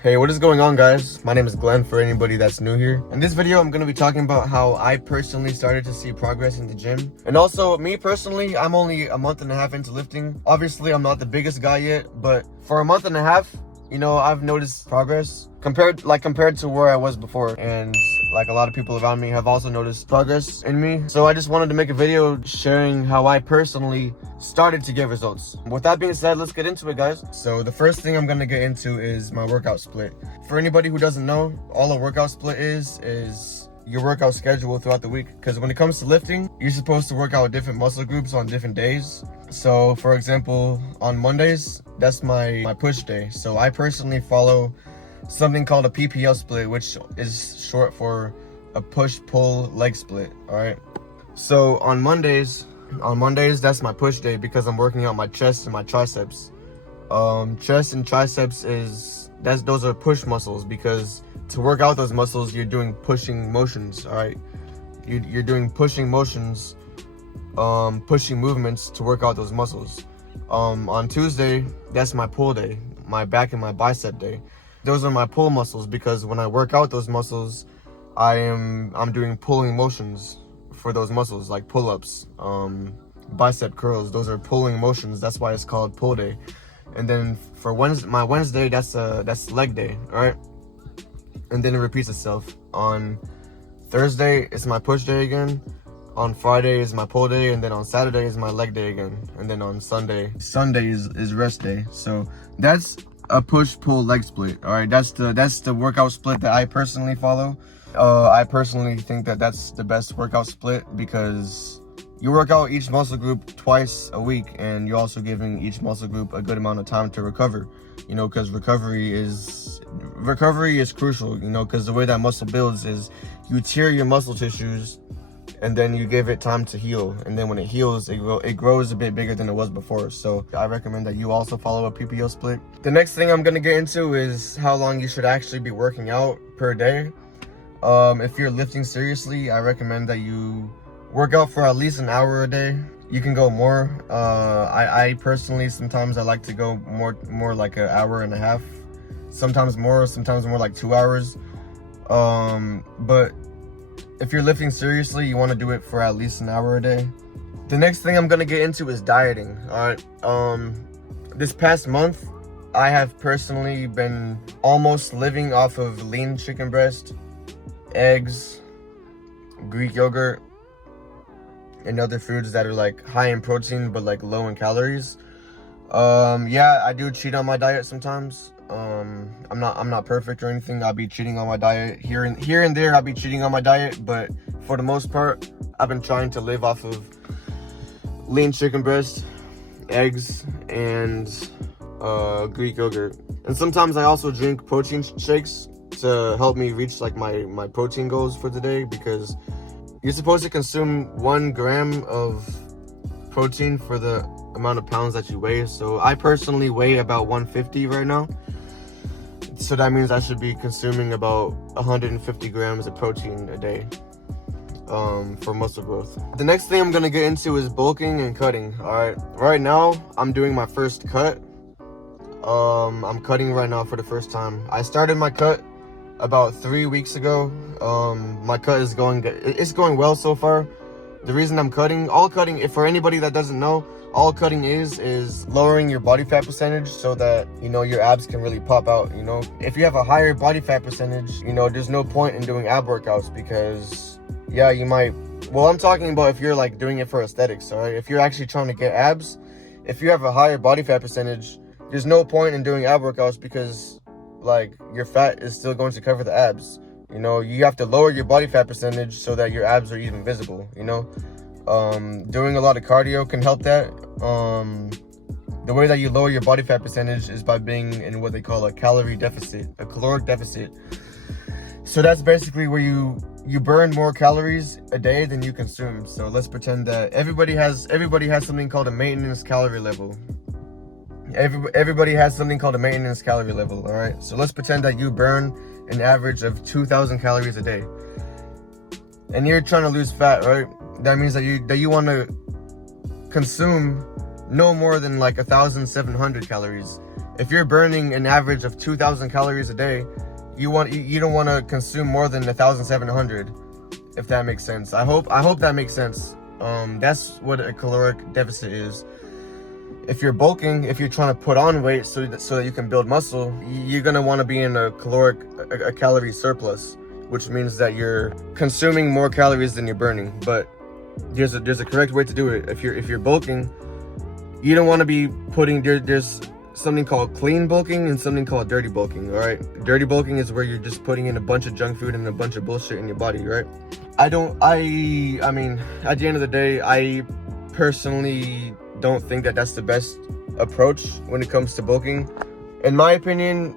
Hey, what is going on, guys? My name is Glenn for anybody that's new here. In this video, I'm going to be talking about how I personally started to see progress in the gym. And also, me personally, I'm only a month and a half into lifting. Obviously, I'm not the biggest guy yet, but for a month and a half, I've noticed progress compared to where I was before. And like a lot of people around me have also noticed progress in me. So I just wanted to make a video sharing how I personally started to get results. With that being said, let's get into it, guys. So the first thing I'm gonna get into is my workout split. For anybody who doesn't know, all a workout split is your workout schedule throughout the week. Because when it comes to lifting, you're supposed to work out different muscle groups on different days. So for example, on Mondays, that's my push day. So I personally follow something called a PPL split, which is short for a push-pull leg split. All right. So on Mondays, that's my push day because I'm working out my chest and my triceps. Chest and triceps those are push muscles, because to work out those muscles, you're doing pushing motions. All right. You're doing pushing motions, pushing movements to work out those muscles. On Tuesday, that's my pull day, my back and my bicep day. Those are my pull muscles, because when I work out those muscles, I'm doing pulling motions for those muscles, like pull-ups, bicep curls. Those are pulling motions. That's why it's called pull day. And then for my Wednesday, that's leg day. All right. And then it repeats itself. On Thursday, it's my push day again. On Friday is my pull day, and then on Saturday is my leg day again. And then on Sunday is rest day. So that's a push-pull leg split. All right, that's the workout split that I personally follow. I personally think that that's the best workout split, because you work out each muscle group twice a week, and you're also giving each muscle group a good amount of time to recover. Because recovery is crucial. Because the way that muscle builds is you tear your muscle tissues, and then you give it time to heal. And then when it heals, it grows a bit bigger than it was before. So I recommend that you also follow a PPO split. The next thing I'm gonna get into is how long you should actually be working out per day. If you're lifting seriously, I recommend that you work out for at least an hour a day. You can go more. I personally, sometimes I like to go more like an hour and a half. Sometimes more like 2 hours. But if you're lifting seriously, you want to do it for at least an hour a day. The next thing I'm gonna get into is dieting. All right. This past month, I have personally been almost living off of lean chicken breast, eggs, Greek yogurt, and other foods that are like high in protein but like low in calories. Yeah, I do cheat on my diet sometimes. I'm not perfect or anything. I'll be cheating on my diet here and there. I'll be cheating on my diet, but for the most part, I've been trying to live off of lean chicken breast, eggs, and Greek yogurt. And sometimes I also drink protein shakes to help me reach like my protein goals for the day, because you're supposed to consume 1 gram of protein for the amount of pounds that you weigh. So I personally weigh about 150 right now. So that means I should be consuming about 150 grams of protein a day for muscle growth. The next thing I'm gonna get into is bulking and cutting. All right, right now I'm doing my first cut. I'm cutting right now for the first time. I started my cut about 3 weeks ago. My cut is going well so far. The reason I'm cutting, if for anybody that doesn't know, all cutting is lowering your body fat percentage so that your abs can really pop out. If you have a higher body fat percentage, there's no point in doing ab workouts, because yeah, you might, well, I'm talking about if you're like doing it for aesthetics. All right, if you're actually trying to get abs, if you have a higher body fat percentage, there's no point in doing ab workouts, because like your fat is still going to cover the abs. You have to lower your body fat percentage so that your abs are even visible. Doing a lot of cardio can help that. The way that you lower your body fat percentage is by being in what they call a caloric deficit. So that's basically where you burn more calories a day than you consume. So let's pretend that everybody has something called a maintenance calorie level. Everybody has something called a maintenance calorie level. All right, so let's pretend that you burn an average of 2,000 calories a day, and you're trying to lose fat, right? That means that you want to consume no more than like 1,700 calories If you're burning an average of 2,000 calories a day, you don't want to consume more than 1,700, if that makes sense. I hope that makes sense. That's what a caloric deficit is. If you're bulking, if you're trying to put on weight so that you can build muscle, you're gonna want to be in a calorie surplus, which means that you're consuming more calories than you're burning. But there's a correct way to do it. If you're bulking, you don't want to be putting there's something called clean bulking and something called dirty bulking. All right, dirty bulking is where you're just putting in a bunch of junk food and a bunch of bullshit in your body, right? I mean, at the end of the day, I personally don't think that that's the best approach when it comes to bulking. In my opinion,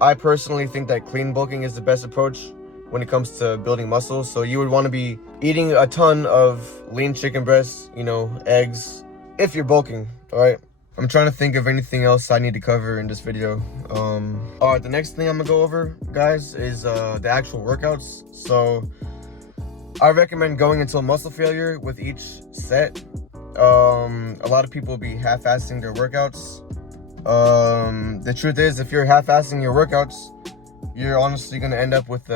I personally think that clean bulking is the best approach when it comes to building muscle. So you would want to be eating a ton of lean chicken breasts, you know, eggs, if you're bulking. All right, I'm trying to think of anything else I need to cover in this video. All right, the next thing I'm gonna go over, guys, is the actual workouts. So I recommend going until muscle failure with each set. A lot of people be half-assing their workouts. The truth is, if you're half-assing your workouts, you're honestly gonna end up with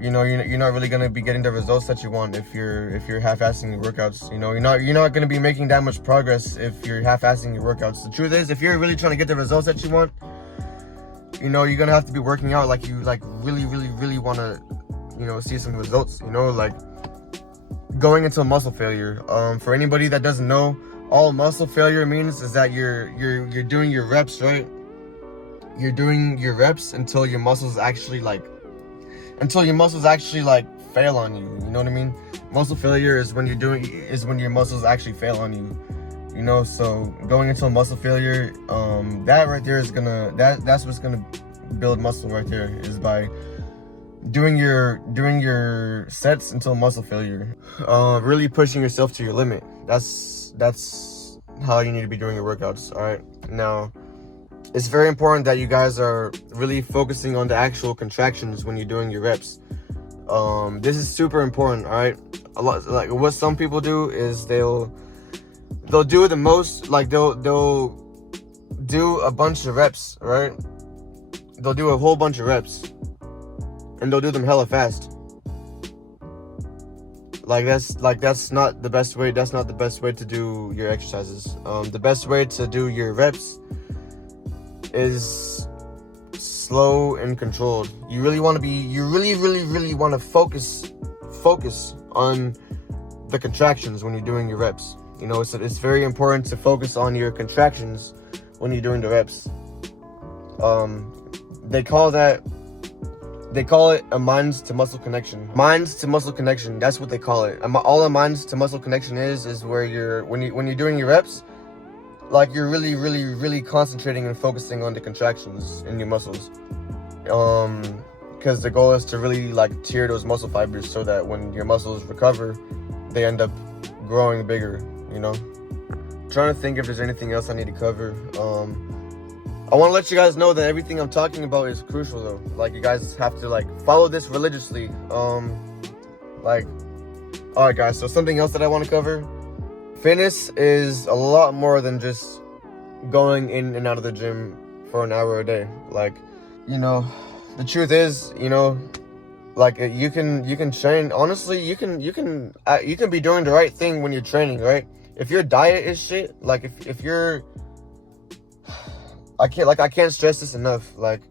you know, you're not really gonna be getting the results that you want if you're half-assing your workouts. You know, you're not gonna be making that much progress if you're half-assing your workouts. The truth is, if you're really trying to get the results that you want, you know, you're gonna have to be working out like you really want to, you know, see some results. You know, like going into muscle failure. For anybody that doesn't know, all muscle failure means is that you're doing your reps, right? You're doing your reps until your muscles actually fail on you. You know what I mean? Muscle failure is when your muscles actually fail on you. You know, so going into muscle failure, that right there is that's what's gonna build muscle right there, is by doing your sets until muscle failure. Really pushing yourself to your limit. That's how you need to be doing your workouts. All right, now it's very important that you guys are really focusing on the actual contractions when you're doing your reps. This is super important. All right, a lot, like what some people do is they'll do the most, like they'll do a bunch of reps, right? They'll do a whole bunch of reps and they'll do them hella fast. That's not the best way. That's not the best way to do your exercises. The best way to do your reps is slow and controlled. You really want to focus on the contractions when you're doing your reps. You know, it's very important to focus on your contractions when you're doing the reps. They call it a minds to muscle connection. Minds to muscle connection, that's what they call it. All a minds to muscle connection is where when you're doing your reps, like you're really concentrating and focusing on the contractions in your muscles. Because the goal is to really like tear those muscle fibers so that when your muscles recover, they end up growing bigger, you know? Trying to think if there's anything else I need to cover. I want to let you guys know that everything I'm talking about is crucial though. Like, you guys have to like follow this religiously. Alright guys, so something else that I want to cover. Fitness is a lot more than just going in and out of the gym for an hour a day. Like, you know, the truth is, you know, like you can train. Honestly, you can be doing the right thing when you're training, right? If your diet is shit, like if you're, I can't stress this enough. Like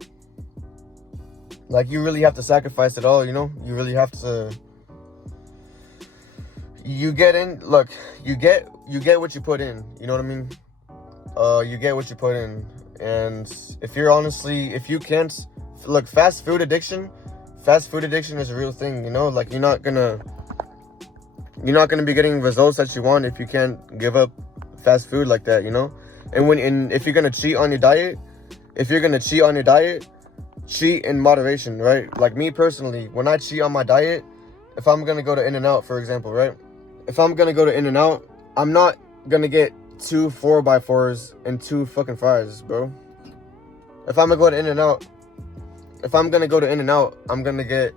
you really have to sacrifice it all, you know? You really have to. You get what you put in, you know what I mean? You get what you put in. And if you can't, look, fast food addiction is a real thing, you know? Like, you're not gonna be getting results that you want if you can't give up fast food like that, you know? And if you're gonna cheat on your diet, cheat in moderation, right? Like me personally, when I cheat on my diet, if I'm gonna go to In-N-Out, for example, right? If I'm gonna go to In-N-Out, I'm not gonna get 2 4x4s and 2 fucking fries, bro. If I'm gonna go to In-N-Out, I'm gonna get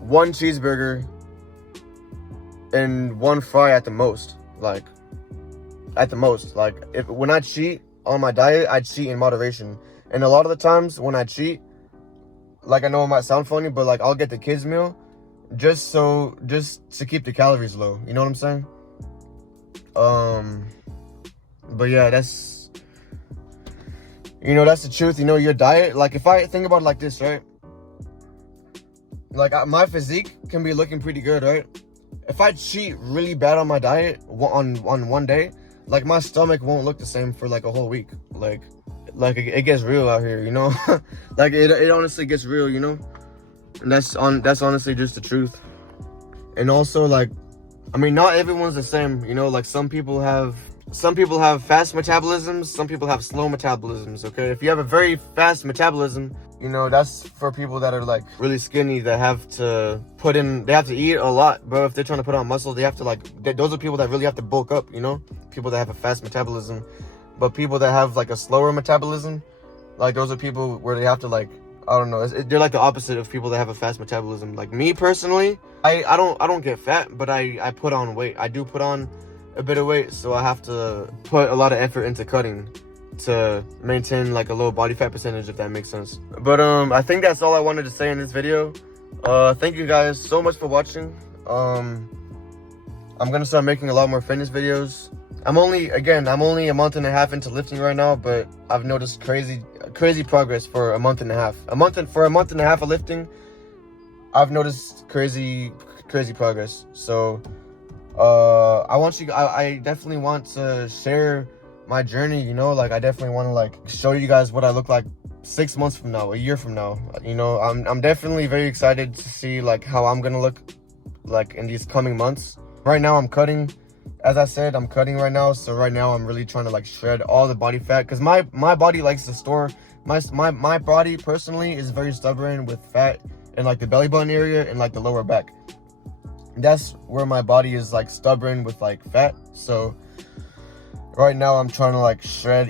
1 cheeseburger and 1 fry at the most. Like, when I cheat, on my diet, I cheat in moderation. And a lot of the times when I cheat, like, I know it might sound funny, but like, I'll get the kids meal just to keep the calories low. You know what I'm saying? But yeah, that's, you know, that's the truth. You know, your diet, like, if I think about it like this, right? Like, my physique can be looking pretty good, right? If I cheat really bad on my diet on one day, like, my stomach won't look the same for like a whole week. Like it gets real out here, you know? Like, it honestly gets real, you know? And that's honestly just the truth. And also, like, I mean, not everyone's the same, you know? Like, some people have fast metabolisms, some people have slow metabolisms, okay? If you have a very fast metabolism, you know, that's for people that are like really skinny, that have to eat a lot, bro. If they're trying to put on muscle, they have to those are people that really have to bulk up, you know? People that have a fast metabolism. But people that have like a slower metabolism, like, those are people where they have to, like, I don't know, they're like the opposite of people that have a fast metabolism. Like, me personally, I don't get fat, but I put on weight. I do put on a bit of weight, so I have to put a lot of effort into cutting to maintain like a low body fat percentage, if that makes sense. But I think that's all I wanted to say in this video. Thank you guys so much for watching. I'm gonna start making a lot more fitness videos. I'm only a month and a half into lifting right now, but I've noticed crazy progress for a month and a half. For a month and a half of lifting, I've noticed crazy progress. So I definitely want to share my journey, you know? Like, I definitely want to like show you guys what I look like 6 months from now, a year from now. You know, I'm definitely very excited to see like how I'm gonna look like in these coming months. Right now I'm cutting. As I said, I'm cutting right now, so right now I'm really trying to like shred all the body fat, because my body likes to store, my body personally is very stubborn with fat in like the belly button area and like the lower back. That's where my body is like stubborn with like fat. So right now I'm trying to like shred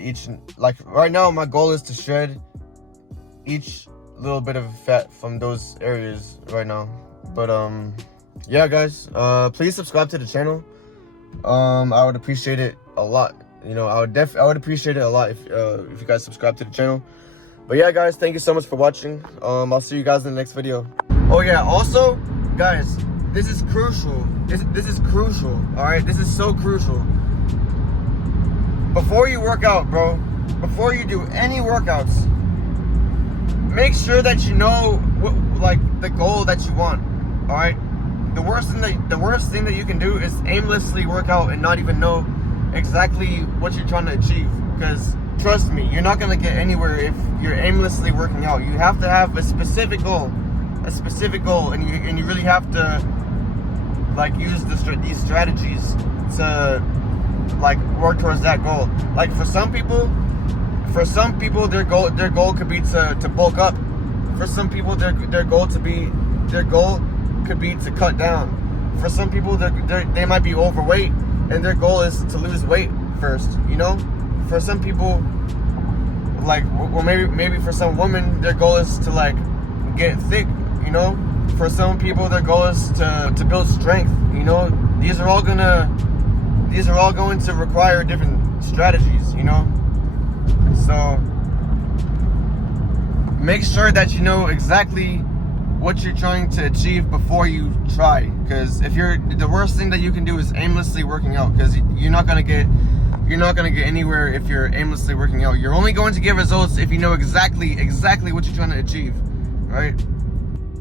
right now my goal is to shred each little bit of fat from those areas right now. But yeah, guys, please subscribe to the channel. I would appreciate it a lot. You know, I would appreciate it a lot if you guys subscribe to the channel. But yeah, guys, thank you so much for watching. I'll see you guys in the next video. Oh yeah, also, guys, this is crucial. This is crucial. All right, this is so crucial. Before you work out, bro, before you do any workouts, make sure that you know what, like, the goal that you want. All right. The worst thing that you can do is aimlessly work out and not even know exactly what you're trying to achieve. Because trust me, you're not gonna get anywhere if you're aimlessly working out. You have to have a specific goal, and you really have to like use these strategies to like work towards that goal. Like, for some people, their goal could be to bulk up. For some people, their goal could be to cut down. For some people, they might be overweight and their goal is to lose weight first, you know? For some people, like, well, maybe for some women, their goal is to like get thick, you know? For some people, their goal is to build strength, you know? These are all going to require different strategies, you know? So make sure that you know exactly what you're trying to achieve before you try. Because the worst thing that you can do is aimlessly working out, because you're not gonna get anywhere if you're aimlessly working out. You're only going to get results if you know exactly what you're trying to achieve.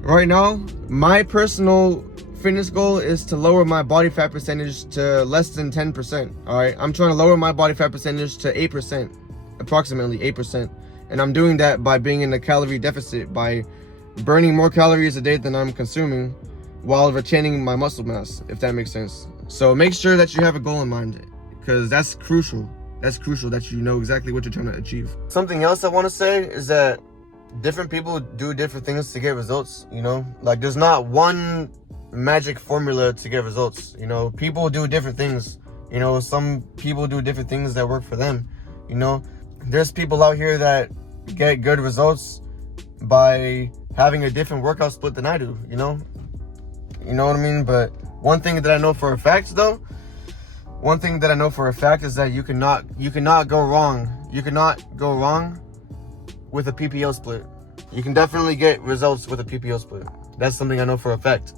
Right now, my personal fitness goal is to lower my body fat percentage to less than 10%. All right, I'm trying to lower my body fat percentage to 8%, approximately 8%, and I'm doing that by being in a calorie deficit, by burning more calories a day than I'm consuming while retaining my muscle mass, if that makes sense. So make sure that you have a goal in mind, because that's crucial. That's crucial that you know exactly what you're trying to achieve. Something else I want to say is that different people do different things to get results, you know? Like, there's not one magic formula to get results, you know? People do different things, you know? Some people do different things that work for them, you know? There's people out here that get good results by having a different workout split than I do, you know? You know what I mean? But one thing that I know for a fact is that you cannot go wrong. you cannot go wrong with a PPO split. You can definitely get results with a PPO split. That's something I know for a fact.